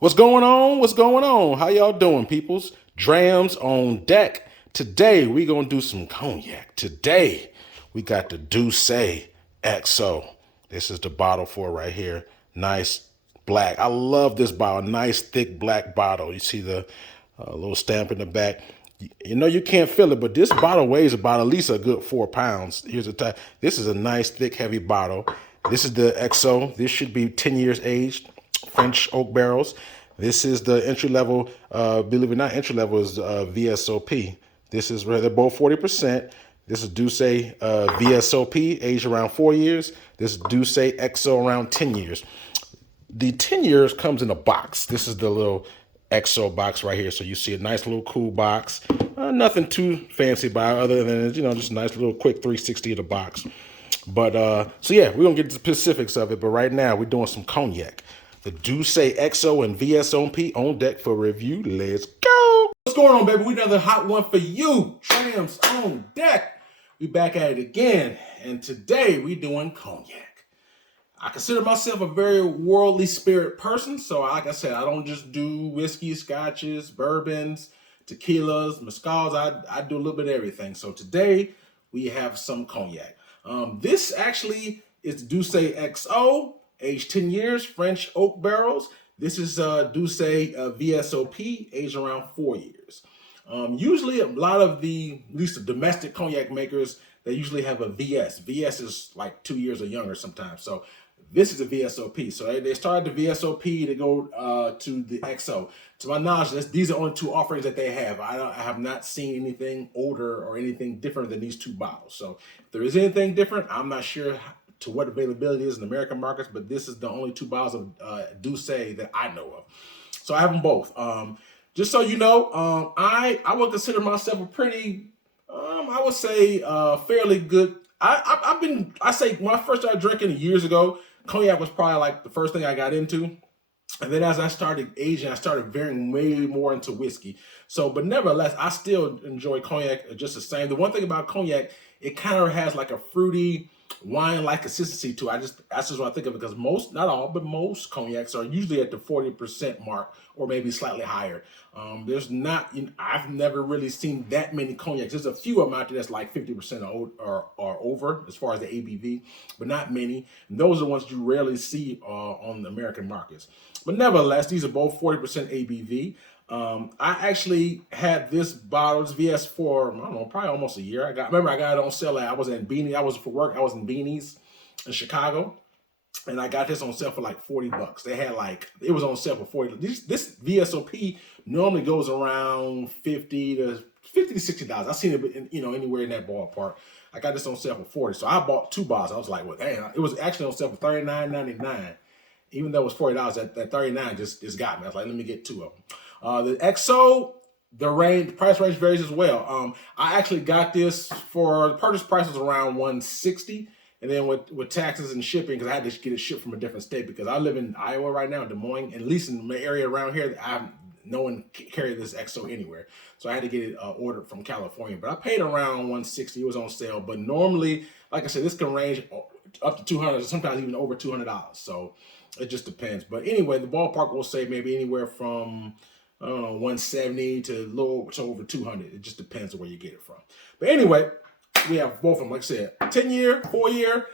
What's going on? What's going on? How y'all doing, peoples? Drams on deck. Today we gonna do some cognac. Today we got the Douce XO. This is the bottle for it right here. Nice black. I love this bottle. Nice thick black bottle. You see the little stamp in the back. You know you can't feel it, but this bottle weighs about at least a good 4 pounds. Here's the type. This is a nice thick heavy bottle. This is the XO. This should be 10 years aged. French oak barrels. This is the entry level. Believe it or not, entry level is VSOP. This is where they're both 40%. This is Douce VSOP, aged around 4 years. This is Douce XO around 10 years. The 10 years comes in a box. This is the little XO box right here. So you see a nice little cool box. Nothing too fancy by other than, just a nice little quick 360 of the box. But so yeah, we're gonna get to the specifics of it. But right now we're doing some cognac. The Douce XO and VSOP on deck for review. Let's go. What's going on, baby? We got another hot one for you. Drams on deck. We back at it again. And today we doing cognac. I consider myself a very worldly spirit person. So like I said, I don't just do whiskey, scotches, bourbons, tequilas, mezcals. I do a little bit of everything. So today we have some cognac. This actually is Douce XO, aged 10 years, French oak barrels. This is Douce VSOP, aged around 4 years. Usually a lot of at least the domestic cognac makers, they usually have a VS. VS is like 2 years or younger sometimes. So this is a VSOP. So they started the VSOP to go to the XO. To my knowledge, these are only two offerings that they have. I have not seen anything older or anything different than these two bottles. So if there is anything different, I'm not sure to what availability is in American markets, but this is the only two bottles of Douce that I know of. So I have them both. Just so you know, I would consider myself a pretty, I would say, fairly good. I say when I first started drinking years ago, cognac was probably like the first thing I got into. And then as I started aging, I started veering way more into whiskey. So, but nevertheless, I still enjoy cognac just the same. The one thing about cognac, it kind of has like a fruity wine-like consistency to it. That's just what I think of it, because most, not all, but most cognacs are usually at the 40% mark or maybe slightly higher. There's not, I've never really seen that many cognacs. There's a few of them out there that's like 50% or over as far as the ABV, but not many. And those are the ones you rarely see on the American markets. But nevertheless, these are both 40% ABV. I actually had this bottle, this VS, for, I don't know, probably almost a year. I got it on sale. I was in Beanies in Chicago, and I got this on sale for like $40. They had it was on sale for 40. This VSOP normally goes around 50 to $60. I've seen it, anywhere in that ballpark. I got this on sale for 40, so I bought two bottles. I was like, well, damn, it was actually on sale for $39.99. Even though it was $40, that $39 just got me. I was like, let me get two of them. The XO, the price range varies as well. I actually got this for the purchase price was around $160, and then with taxes and shipping, because I had to get it shipped from a different state, because I live in Iowa right now, Des Moines, and at least in my area around here, no one carried this XO anywhere, so I had to get it ordered from California. But I paid around $160. It was on sale, but normally, like I said, this can range up to $200, sometimes even over $200. So it just depends. But anyway, the ballpark will say maybe anywhere from 170 to over 200. It just depends on where you get it from. But anyway, we have both of them. Like I said, 10 year, 4 year.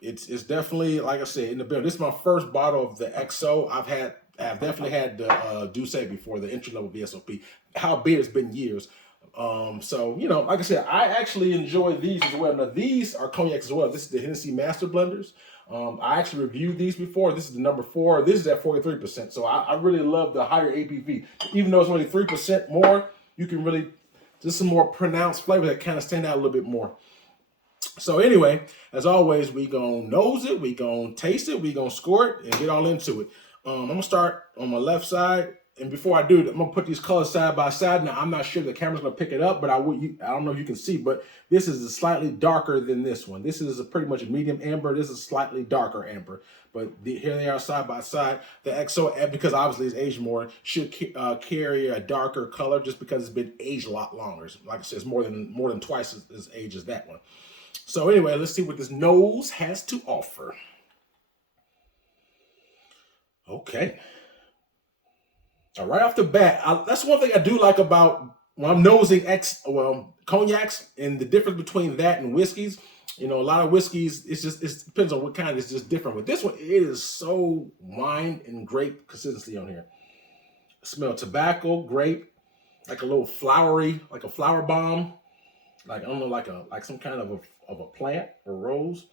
It's definitely, like I said, in the building. This is my first bottle of the XO. I've definitely had the Douce before, the entry level VSOP. Howbeit it's been years. So, like I said, I actually enjoy these as well. Now, these are cognacs as well. This is the Hennessy Master Blenders. I actually reviewed these before. This is the number 4. This is at 43%. So I really love the higher ABV. Even though it's only 3% more, you can really, just some more pronounced flavor that kind of stand out a little bit more. So anyway, as always, we gonna nose it, we gonna taste it, we gonna score it, and get all into it. I'm gonna start on my left side. And before I do, I'm gonna put these colors side by side. Now I'm not sure the camera's gonna pick it up, but I don't know if you can see, but this is slightly darker than this one. This is pretty much a medium amber. This is slightly darker amber. But here they are side by side. The XO, because obviously it's aged more, should carry a darker color just because it's been aged a lot longer. Like I said, it's more than twice as aged as that one. So anyway, let's see what this nose has to offer. Okay. Right off the bat, that's one thing I do like about when I'm nosing cognacs and the difference between that and whiskeys. You know, a lot of whiskeys, it depends on what kind. It's just different. With this one, it is so wine and grape consistency on here. Smell tobacco, grape, like a little flowery, like a flower bomb, like I don't know, like some kind of a plant or rose,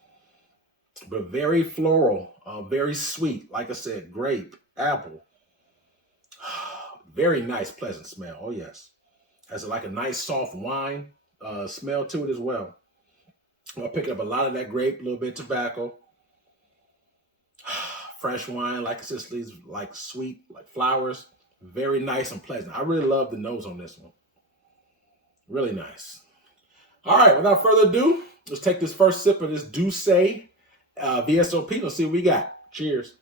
but very floral, very sweet. Like I said, grape, apple, very nice, pleasant smell. Oh yes, has like a nice soft wine smell to it as well. I'll pick up a lot of that grape, a little bit of tobacco, fresh wine, like consistency, like sweet, like flowers. Very nice and pleasant. I really love the nose on this one. Really nice. All right, without further ado, let's take this first sip of this Douce VSOP. Let's see what we got. Cheers.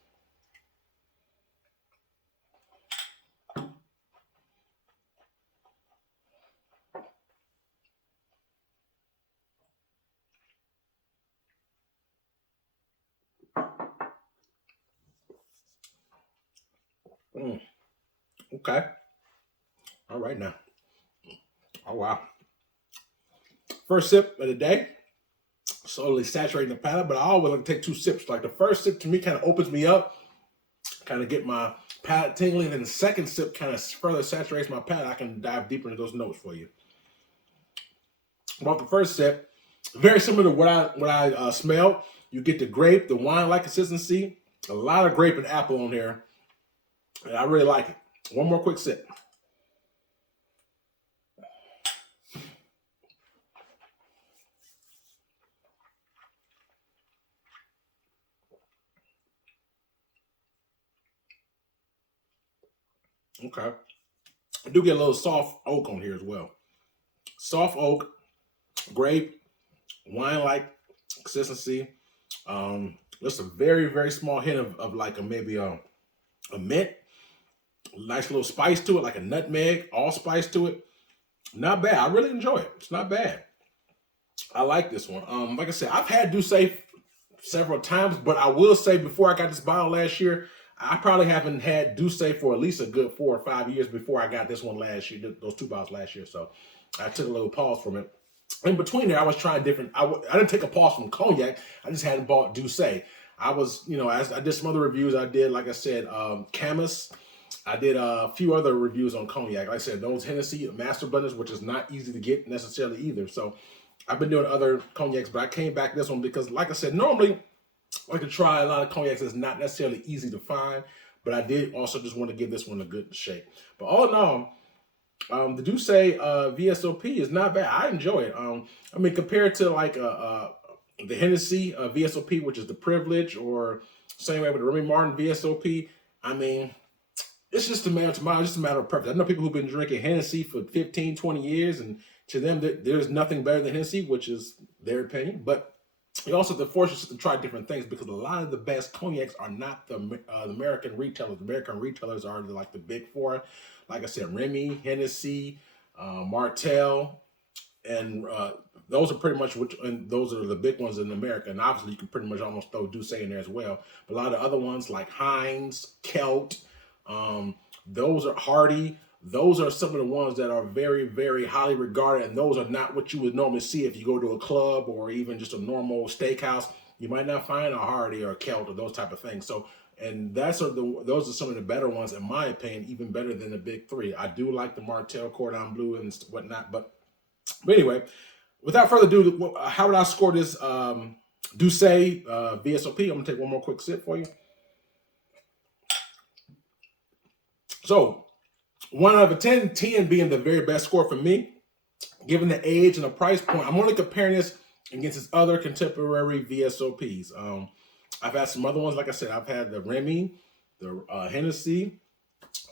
Okay. All right now. Oh wow. First sip of the day. Slowly saturating the palate, but I always like to take two sips. Like the first sip to me kind of opens me up, kind of get my palate tingling, and then the second sip kind of further saturates my palate. I can dive deeper into those notes for you. About the first sip, very similar to what I smelled. You get the grape, the wine-like consistency, a lot of grape and apple on here, and I really like it. One more quick sip. Okay. I do get a little soft oak on here as well. Soft oak, grape, wine-like consistency. Just a very, very small hint of like maybe a mint. Nice little spice to it, like a nutmeg, allspice to it. Not bad. I really enjoy it. It's not bad. I like this one. Like I said, I've had Douce several times, but I will say before I got this bottle last year, I probably haven't had Douce for at least a good 4 or 5 years before I got this one last year, those two bottles last year. So I took a little pause from it. In between there, I was trying different. I didn't take a pause from cognac. I just hadn't bought Douce. I was, as I did some other reviews, I did, like I said, Camus. I did a few other reviews on cognac. Like I said, those Hennessy Master Blenders, which is not easy to get necessarily either. So I've been doing other cognacs, but I came back this one because, like I said, normally I could try a lot of cognacs that's not necessarily easy to find, but I did also just want to give this one a good shake. But all in all, the Douce VSOP is not bad. I enjoy it. I mean, compared to like the Hennessy VSOP, which is the Privilege, or same way with the Remy Martin VSOP, I mean, it's just a matter of preference. I know people who've been drinking Hennessy for 15, 20 years, and to them, there's nothing better than Hennessy, which is their opinion. But you also have to force yourself to try different things because a lot of the best cognacs are not the American retailers. The American retailers are like the big four. Like I said, Remy, Hennessy, Martell, and those are pretty much and those are the big ones in America. And obviously, you can pretty much almost throw Douce in there as well. But a lot of other ones like Heinz, Kelt, those are Hardy. Those are some of the ones that are very, very highly regarded, and those are not what you would normally see if you go to a club or even just a normal steakhouse. You might not find a Hardy or a Kelt or those type of things. So, and those are some of the better ones, in my opinion, even better than the big three. I do like the Martell Cordon Bleu and whatnot, but anyway, without further ado, how would I score this Douce VSOP? I'm gonna take one more quick sip for you. So 1 out of 10, 10 being the very best score for me. Given the age and the price point, I'm only comparing this against its other contemporary VSOPs. I've had some other ones. Like I said, I've had the Remy, the Hennessy.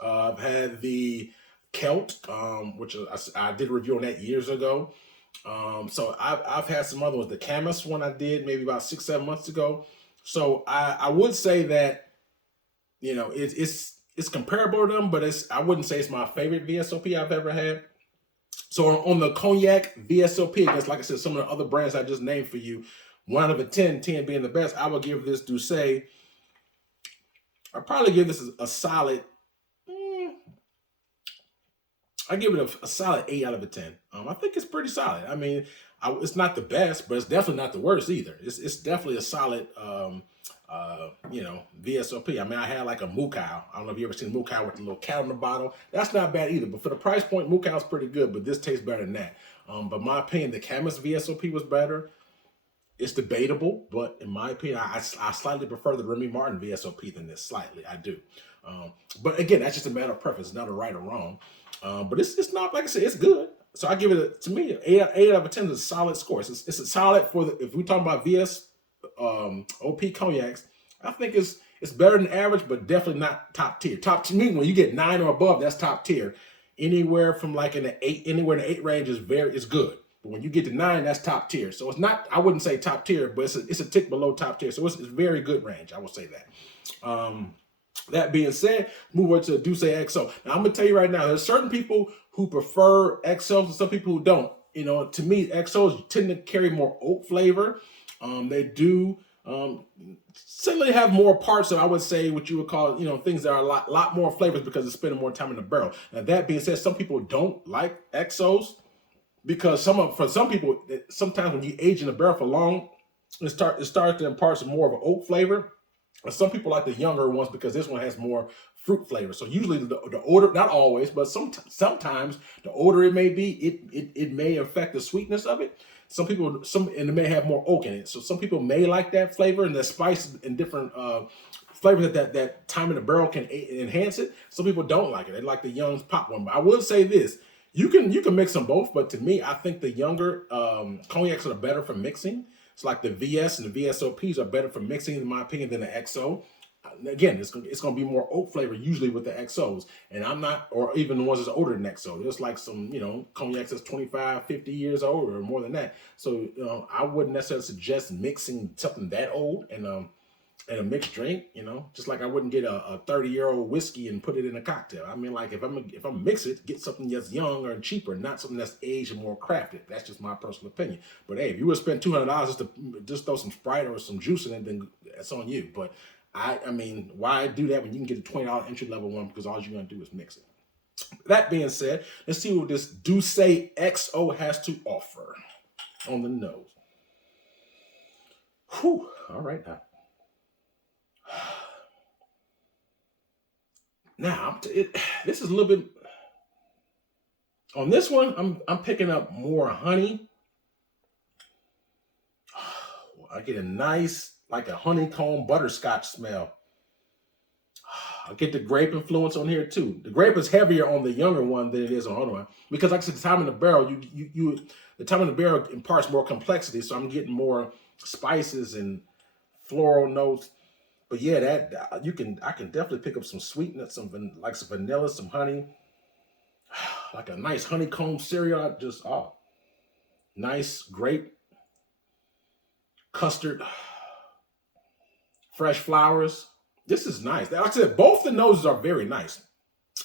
I've had the Kelt, which I did a review on that years ago. So I've had some other ones. The Camus one I did maybe about 6, 7 months ago. So I would say that, it's comparable to them, but I wouldn't say it's my favorite VSOP I've ever had. So on the cognac VSOP, against, like I said, some of the other brands I just named for you, 1 out of 10, 10 being the best, I would give this Douce I'd probably give this a solid. mm, I give it a solid 8 out of 10. I think it's pretty solid. I mean, it's not the best, but it's definitely not the worst either. It's definitely a solid, VSOP. I mean, I had like a Mukau. I don't know if you ever seen Mukau with the little cat on the bottle. That's not bad either. But for the price point, Mukau's pretty good. But this tastes better than that. But my opinion, the Chemist VSOP was better. It's debatable, but in my opinion, I slightly prefer the Remy Martin VSOP than this. Slightly, I do. But again, that's just a matter of preference. It's not a right or wrong. But it's not, like I said, it's good. So I give it, to me, 8 out of 10 is a solid score. It's a solid if we talk about OP cognacs, I think it's better than average, but definitely not top tier. Top to me, when you get 9 or above, that's top tier. Anywhere from like anywhere in the 8 range is good. But when you get to 9, that's top tier. So it's not, I wouldn't say top tier, but it's a tick below top tier. So it's very good range. I will say that. That being said, move over to Douce XO. Now, I'm going to tell you right now, there's certain people who prefer XOs and some people who don't. You know, to me, XOs tend to carry more oak flavor. They do certainly have more parts of, I would say, what you would call, things that are a lot more flavors because it's spending more time in the barrel. Now, that being said, some people don't like XOs because for some people, sometimes when you age in the barrel for long, it starts to impart some more of an oak flavor. Some people like the younger ones because this one has more fruit flavor. So usually the older, not always, but sometimes the older it may be, it may affect the sweetness of it. Some people, and it may have more oak in it. So some people may like that flavor and the spice and different flavors that time in the barrel can enhance it. Some people don't like it. They like the young pop one. But I will say this. You can mix them both, but to me, I think the younger cognacs are better for mixing. It's like the VS and the VSOPs are better for mixing, in my opinion, than the XO. Again, it's going to be more oak flavor usually with the XOs. And I'm not, or even the ones that's older than XO. There's like some, cognacs that's 25, 50 years old or more than that. So, I wouldn't necessarily suggest mixing something that old and a mixed drink, just like I wouldn't get a 30-year-old whiskey and put it in a cocktail. I mean, like if I'm mix it, get something that's younger and cheaper, not something that's aged and more crafted. That's just my personal opinion. But hey, if you would spend $200 just throw some Sprite or some juice in it, then that's on you. But I mean, why do that when you can get a $20 entry level one because all you're gonna do is mix it? That being said, let's see what this Douce XO has to offer on the nose. Whew. All right now. Now, this is a little bit. On this one, I'm picking up more honey. I get a nice, like a honeycomb butterscotch smell. I get the grape influence on here too. The grape is heavier on the younger one than it is on the other one because, like I said, the time in the barrel, the time in the barrel imparts more complexity. So I'm getting more spices and floral notes. But yeah, I can definitely pick up some sweetness, some vanilla, some honey, like a nice honeycomb cereal. Just nice grape, custard, fresh flowers. This is nice. Like I said, both the noses are very nice.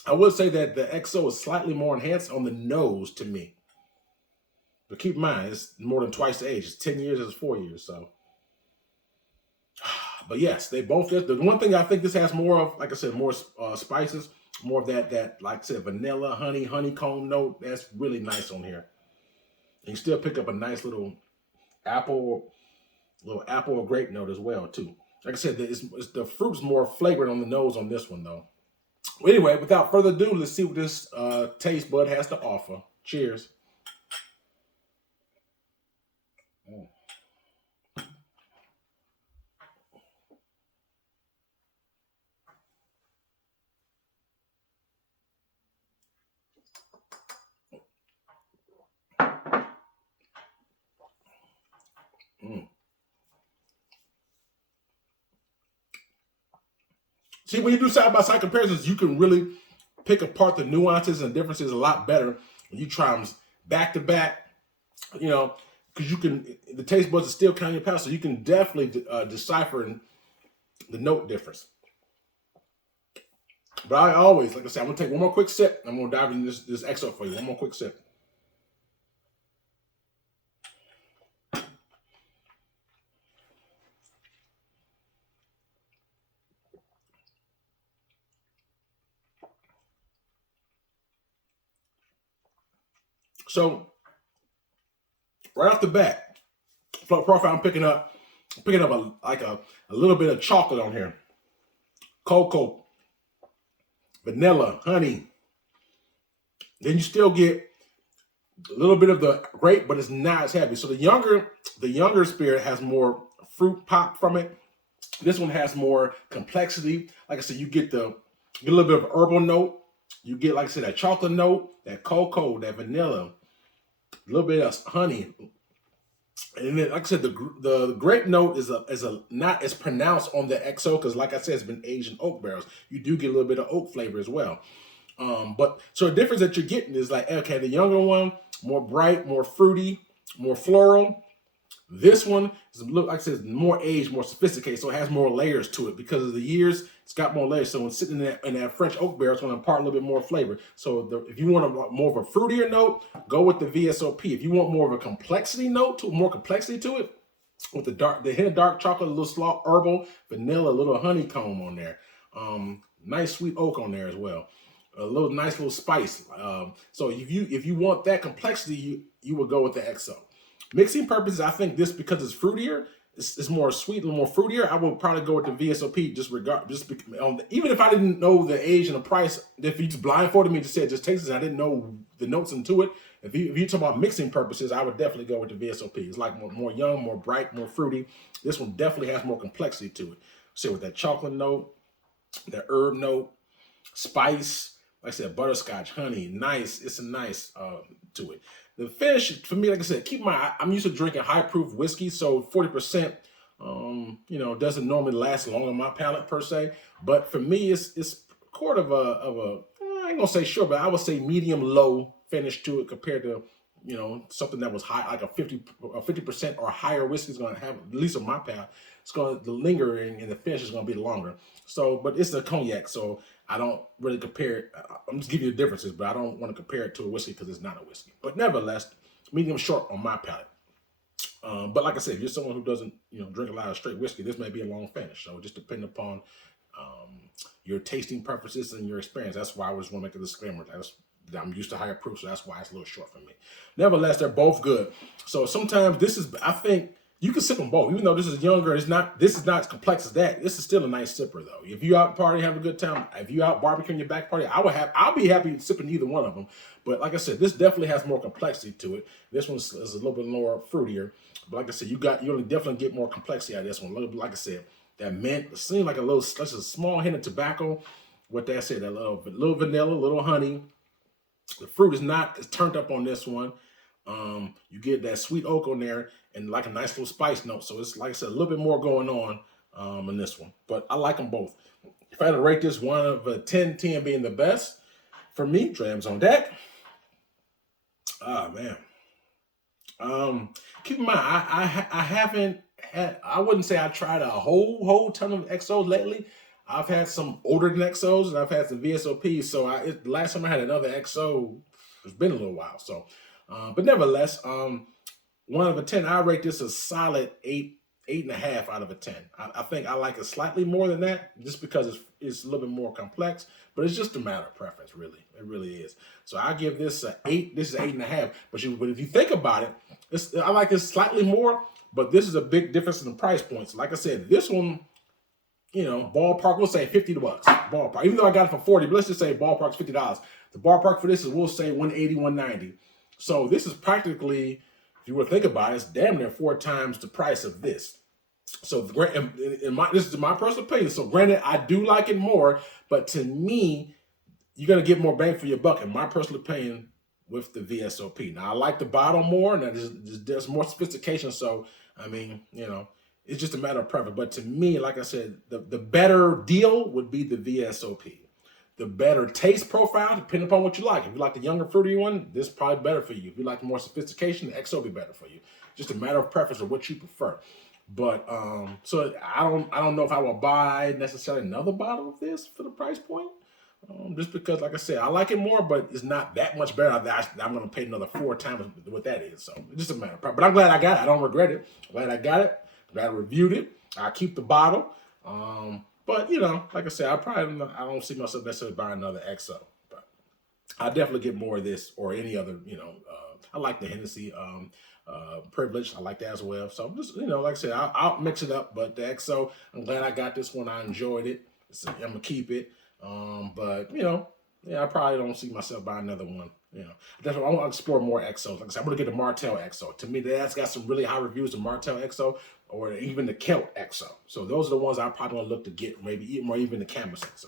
I would say that the XO is slightly more enhanced on the nose to me. But keep in mind, it's more than twice the age. It's 10 years, it's 4 years. So, but yes, they both. The one thing I think this has more of, like I said, more spices, more of that, like I said, vanilla, honeycomb note. That's really nice on here. And you still pick up a nice little apple or grape note as well too. Like I said, the fruit's more flavored on the nose on this one though. Well, anyway, without further ado, let's see what this taste bud has to offer. Cheers. Mm. Mm. See, when you do side-by-side comparisons, you can really pick apart the nuances and differences a lot better when you try them back to back, because the taste buds are still kind of your palate, so you can definitely decipher the note difference. But I always, like I said, I'm going to take one more quick sip. I'm going to dive into this XO for you. One more quick sip. So right off the bat, flavor profile, I'm picking up a little bit of chocolate on here, cocoa, vanilla, honey. Then you still get a little bit of the grape, but it's not as heavy. So the younger spirit has more fruit pop from it. This one has more complexity. Like I said, you get a little bit of herbal note. You get, like I said, that chocolate note, that cocoa, that vanilla, a little bit of honey. And then, like I said, the grape note is not as pronounced on the XO because, like I said, it's been aged in oak barrels. You do get a little bit of oak flavor as well. But so the difference that you're getting is like, okay, the younger one, more bright, more fruity, more floral. This one is, like I said, more aged, more sophisticated, so it has more layers to it because of the years. It's got more layers. So when sitting in that French oak barrel, it's going to impart a little bit more flavor. So if you want more of a fruitier note, go with the VSOP. If you want more of a complexity note, more complexity to it, with the hint of dark chocolate, a little slaw, herbal, vanilla, a little honeycomb on there. Nice sweet oak on there as well. A little nice little spice. So if you want that complexity, you would go with the XO. Mixing purposes, I think this, because it's fruitier, it's more sweet, a little more fruitier. I would probably go with the VSOP. Even if I didn't know the age and the price, if you just blindfolded me to say just taste it, I didn't know the notes into it. If you talk about mixing purposes, I would definitely go with the VSOP. It's like more young, more bright, more fruity. This one definitely has more complexity to it. See, with that chocolate note, that herb note, spice, like I said, butterscotch, honey, nice. It's a nice to it. The finish, for me, like I said, I'm used to drinking high proof whiskey, so 40%, doesn't normally last long on my palate per se. But for me, it's sort of a I ain't gonna say short, but I would say medium low finish to it compared to something that was high, like a 50% or higher whiskey is gonna have, at least on my palate, it's gonna the lingering and the finish is gonna be longer. So, but it's a cognac, so I don't really compare it. I'm just giving you the differences, but I don't want to compare it to a whiskey because it's not a whiskey. But nevertheless, medium short on my palate. But like I said, if you're someone who doesn't, drink a lot of straight whiskey, this may be a long finish. So just depending upon your tasting preferences and your experience. That's why I just want to make a disclaimer. I'm used to higher proof, so that's why it's a little short for me. Nevertheless, they're both good. So sometimes I think you can sip them both. Even though this is younger, this is not as complex as that. This is still a nice sipper though. If you out party, have a good time. If you out barbecuing your back party, I'll be happy sipping either one of them. But like I said, this definitely has more complexity to it. This one is a little bit more fruitier. But like I said, you definitely get more complexity out of this one. Like I said, that mint, it seems like that's a small hint of tobacco. What that said, a little vanilla, a little honey. The fruit is not as turned up on this one. You get that sweet oak on there and like a nice little spice note. So it's, like I said, a little bit more going on in this one. But I like them both. If I had to rate this 1 of a 10, 10 being the best, for me, Drams on deck. Ah, man. Keep in mind, I haven't had, I wouldn't say I tried a whole ton of XOs lately. I've had some older than XOs and I've had some VSOPs. So the last time I had another XO, it's been a little while. So, but nevertheless, 1 of a 10, I rate this a solid 8.5 out of a 10. I think I like it slightly more than that, just because it's a little bit more complex. But it's just a matter of preference, really. It really is. So I give this a 8. This is 8.5. But if you think about it, I like this slightly more. But this is a big difference in the price points. Like I said, this one, ballpark, we'll say $50. Ballpark. Even though I got it for 40, but let's just say ballpark's $50. The ballpark for this is, we'll say, 180, 190. So this is practically, if you were to think about it, it's damn near 4 times the price of this. So this is my personal opinion. So granted, I do like it more, but to me, you're gonna get more bang for your buck, in my personal opinion, with the VSOP. Now I like the bottle more, and there's more sophistication. So I mean, it's just a matter of preference. But to me, like I said, the better deal would be the VSOP. The better taste profile, depending upon what you like. If you like the younger, fruity one, this is probably better for you. If you like more sophistication, the XO will be better for you. Just a matter of preference of what you prefer. But so I don't know if I will buy necessarily another bottle of this for the price point. Just because, like I said, I like it more, but it's not that much better. I'm going to pay another 4 times what that is. So it's just a matter of preference. But I'm glad I got it. I don't regret it. I'm glad I got it. Glad I reviewed it. I keep the bottle. But like I said, I don't see myself necessarily buying another XO. But I definitely get more of this or any other I like the Hennessy privilege. I like that as well. So just, like I said, I'll mix it up. But the XO, I'm glad I got this one. I enjoyed it. So I'm gonna keep it. But yeah, I probably don't see myself buying another one. That's why I want to explore more XOs. Like I said, I'm gonna get the Martell XO. To me, that's got some really high reviews. The Martell XO, or even the Kelt XO. So those are the ones I probably want to look to get, maybe even the Canvas XO.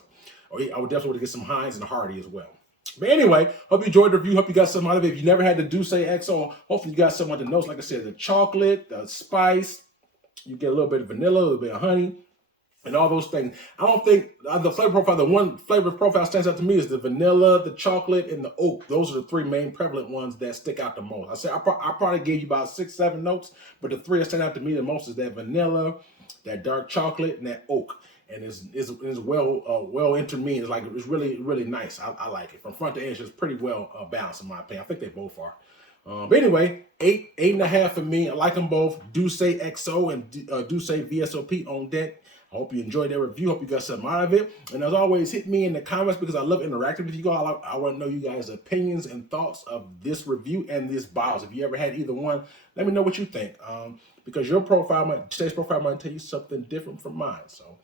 Or I would definitely want to get some Heinz and Hardy as well. But anyway, hope you enjoyed the review. Hope you got something out of it. If you never had the Douce XO, hopefully you got some of the notes. Like I said, the chocolate, the spice. You get a little bit of vanilla, a little bit of honey, and all those things. I don't think the flavor profile, the one flavor profile stands out to me is the vanilla, the chocolate, and the oak. Those are the three main prevalent ones that stick out the most. I say I probably gave you about 6, 7 notes, but the three that stand out to me the most is that vanilla, that dark chocolate, and that oak. And it's well intermingled. It's like it's really, really nice. I like it from front to end. It's just pretty well balanced in my opinion. I think they both are. But anyway, 8.5 for me. I like them both. Douce XO and Douce Vsop on deck. I hope you enjoyed that review. Hope you got something out of it. And as always, hit me in the comments because I love interacting with you guys. I want to know you guys' opinions and thoughts of this review and this bottles. If you ever had either one, let me know what you think. Because your profile, today's profile might tell you something different from mine. So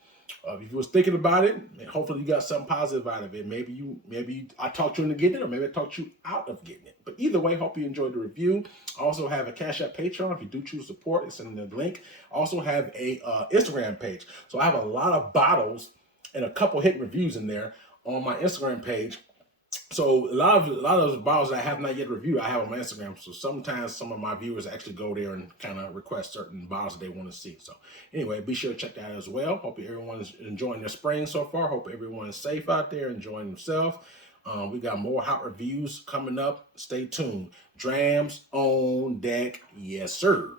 if you was thinking about it, hopefully you got something positive out of it. Maybe I talked you into getting it, or maybe I talked you out of getting it. But either way, hope you enjoyed the review. I also have a Cash App Patreon. If you do choose to support, it's in the link. I also have a Instagram page. So I have a lot of bottles and a couple hit reviews in there on my Instagram page. So a lot of those bottles that I have not yet reviewed, I have on my Instagram. So sometimes some of my viewers actually go there and kind of request certain bottles that they want to see. So anyway, be sure to check that out as well. Hope everyone is enjoying their spring so far. Hope everyone is safe out there, enjoying themselves. We got more hot reviews coming up. Stay tuned. Drams on deck. Yes, sir.